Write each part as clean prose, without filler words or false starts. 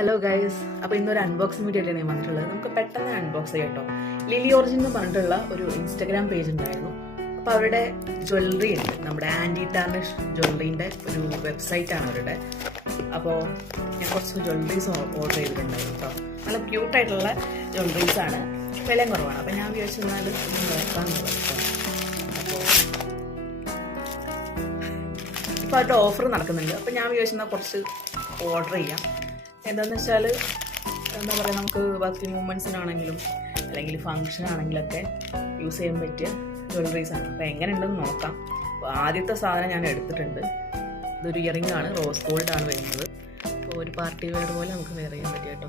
Hello guys, അപ്പോൾ ഇന്നൊരു unboxing video ആയിട്ടാണ് ഞാൻ വന്നിട്ടുള്ളത്. നമുക്ക് പെട്ടെന്ന് അൺബോക്സ് ചെയ്യാം കേട്ടോ. ലിലി ഒറിജിൻ എന്ന് പറഞ്ഞിട്ടുള്ള ഒരു ഇൻസ്റ്റാഗ്രാം പേജ് ഉണ്ടായിരുന്നു. അപ്പോൾ അവരുടെ ജ്വല്ലറി ഉണ്ട്, നമ്മുടെ ആൻറ്റി ടാർണിഷ് ജ്വല്ലറീൻ്റെ ഒരു വെബ്സൈറ്റാണ് അവരുടെ. അപ്പോൾ ഞാൻ കുറച്ച് ജ്വല്ലറീസ് ഓർഡർ ചെയ്തിട്ടുണ്ടായിരുന്നു കേട്ടോ. നല്ല ക്യൂട്ടായിട്ടുള്ള ജ്വല്ലറീസാണ്, വിലയും കുറവാണ്. അപ്പോൾ ഞാൻ വിചാരിച്ചെന്നാൽ ഒന്ന് നോക്കാമെന്നുള്ളത് കേട്ടോ. അപ്പോൾ അവരുടെ ഓഫർ നടക്കുന്നുണ്ട്. അപ്പോൾ ഞാൻ വിചാരിച്ചെന്നാൽ കുറച്ച് ഓർഡർ ചെയ്യാം. എന്താണെന്ന് വെച്ചാൽ എന്താ പറയുക, നമുക്ക് വർക്കിംഗ് മൂമെൻറ്റ്സിനാണെങ്കിലും അല്ലെങ്കിൽ ഫങ്ഷനാണെങ്കിലൊക്കെ യൂസ് ചെയ്യാൻ പറ്റിയ ജ്വല്ലറീസാണ്. അപ്പോൾ എങ്ങനെ ഉണ്ടെന്ന് നോക്കാം. അപ്പോൾ ആദ്യത്തെ സാധനം ഞാൻ എടുത്തിട്ടുണ്ട്. ഇതൊരു ഇയറിംഗ് ആണ്, റോസ് ഗോൾഡ് ആണ് വരുന്നത്. അപ്പോൾ ഒരു പാർട്ടി വെയർ പോലെ നമുക്ക് വെയർ ചെയ്യാൻ പറ്റും കേട്ടോ.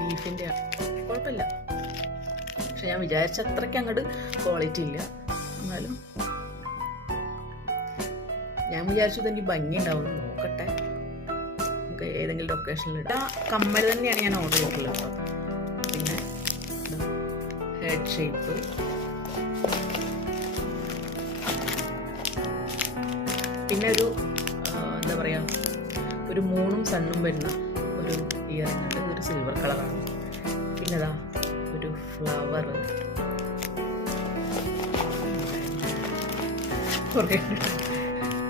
ലീഫിൻ്റെ കുഴപ്പമില്ല, പക്ഷെ ഞാൻ വിചാരിച്ച അത്രയ്ക്ക് അങ്ങോട്ട് ക്വാളിറ്റി ഇല്ല. എന്നാലും ഞാൻ വിചാരിച്ചു ഇതെനിക്ക് ഭംഗി ഉണ്ടാവും, നോക്കട്ടെ. ഏതെങ്കിലും ലൊക്കേഷനിൽ കമ്മൽ തന്നെയാണ് ഞാൻ ഓർഡർ ചെയ്തിട്ടുള്ളത് കേട്ടോ. പിന്നെ ഹെഡ് ഷേപ്പ്, പിന്നെ ഒരു എന്താ പറയുക, ഒരു മൂണും സണ്ണും വരുന്ന ഒരു ഇയറിംഗ് ഉണ്ട്. ഇതൊരു സിൽവർ കളറാണ്. പിന്നെ ഇതാ ഒരു ഫ്ലവർ,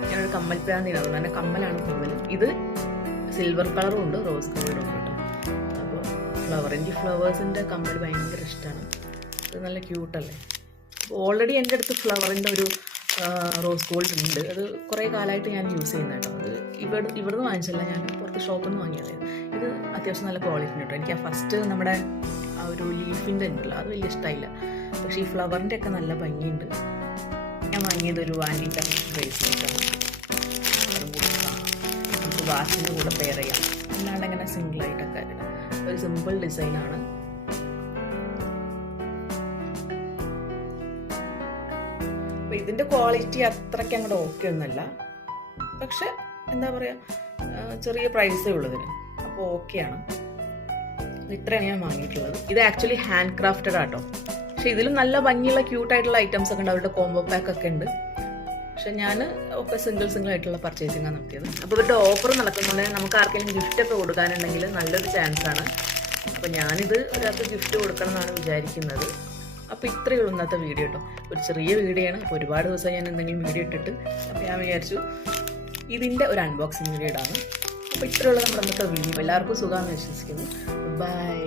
ഞാനൊരു കമ്മൽ പ്രാന്തിയാണ്, അതുകൊണ്ട് തന്നെ കമ്മലാണ് കൂടുതലും. ഇത് സിൽവർ കളറും ഉണ്ട്, റോസ് ഗോൾഡും ഉണ്ട് കേട്ടോ. അപ്പോൾ എനിക്ക് ഫ്ലവേഴ്സിൻ്റെ കമ്മൽ ഭയങ്കര ഇഷ്ടമാണ്. ഇത് നല്ല ക്യൂട്ടല്ലേ. അപ്പോൾ ഓൾറെഡി എൻ്റെ അടുത്ത് ഫ്ലവറിൻ്റെ ഒരു റോസ് ഗോൾഡ് ഉണ്ട്. അത് കുറേ കാലമായിട്ട് ഞാൻ യൂസ് ചെയ്യുന്ന കേട്ടോ. അത് ഇവിടുന്ന് വാങ്ങിച്ചല്ല, ഞാൻ പുറത്ത് ഷോപ്പിൽ നിന്ന് വാങ്ങിയത്. ഇത് അത്യാവശ്യം നല്ല ക്വാളിറ്റി ഉണ്ട് കേട്ടോ. എനിക്ക് ആ ഫസ്റ്റ് നമ്മുടെ ആ ഒരു ലീഫിൻ്റെ ഉണ്ടല്ലോ, അത് വലിയ ഇഷ്ടമായില്ല. പക്ഷേ ഈ ഫ്ലവറിൻ്റെ ഒക്കെ നല്ല ഭംഗിയുണ്ട്. ഞാൻ വാങ്ങിയതൊരു ആൻറ്റി ടാർണിഷ് ബ്രേസ്ലെറ്റാണ്. വാച്ചിൻ്റെ കൂടെ പെയർ ചെയ്യാം, അല്ലാണ്ട് ഇങ്ങനെ സിംഗിളായിട്ടൊക്കെ ഒരു സിമ്പിൾ ഡിസൈനാണ്. അപ്പം ഇതിൻ്റെ ക്വാളിറ്റി അത്രയ്ക്ക് അങ്ങോട്ട് ഓക്കെ ഒന്നല്ല, പക്ഷെ എന്താ പറയുക, ചെറിയ പ്രൈസേ ഉള്ളതിന്. അപ്പോൾ ഓക്കെയാണ്. ഇത്രയാണ് ഞാൻ വാങ്ങിയിട്ടുള്ളത്. ഇത് ആക്ച്വലി ഹാൻഡ് ക്രാഫ്റ്റഡ് ആട്ടോ. പക്ഷെ ഇതിലും നല്ല ഭംഗിയുള്ള ക്യൂട്ടായിട്ടുള്ള ഐറ്റംസ് ഒക്കെ ഉണ്ട്. അവരുടെ കോംബോ പാക്ക് ഒക്കെ ഉണ്ട്. പക്ഷെ ഞാൻ ഒക്കെ സിംഗിൾ ആയിട്ടുള്ള പർച്ചേസിംഗാണ് നടത്തിയത്. അപ്പോൾ ഇവരുടെ ഓഫർ നടക്കുന്നുണ്ടെങ്കിൽ നമുക്ക് ആർക്കെങ്കിലും ഗിഫ്റ്റൊക്കെ കൊടുക്കാനുണ്ടെങ്കിൽ നല്ലൊരു ചാൻസാണ്. അപ്പോൾ ഞാനിത് ഒരാൾക്ക് ഗിഫ്റ്റ് കൊടുക്കണം എന്നാണ് വിചാരിക്കുന്നത്. അപ്പോൾ ഇത്രയേ ഉള്ളൂ ഇന്നത്തെ വീഡിയോ കേട്ടോ. ഒരു ചെറിയ വീഡിയോ ആണ്. അപ്പോൾ ഒരുപാട് ദിവസം ഞാൻ എന്തെങ്കിലും വീഡിയോ ഇട്ടിട്ട്, അപ്പോൾ ഞാൻ വിചാരിച്ചു ഇതിൻ്റെ ഒരു അൺബോക്സിങ് വീഡിയോ ഇടാണ്. അപ്പോൾ ഇത്രയുള്ള നമ്മുടെ ഇന്നത്തെ വീഡിയോ. എല്ലാവർക്കും സുഖമാണെന്ന് വിശ്വസിക്കുന്നു. ബൈ.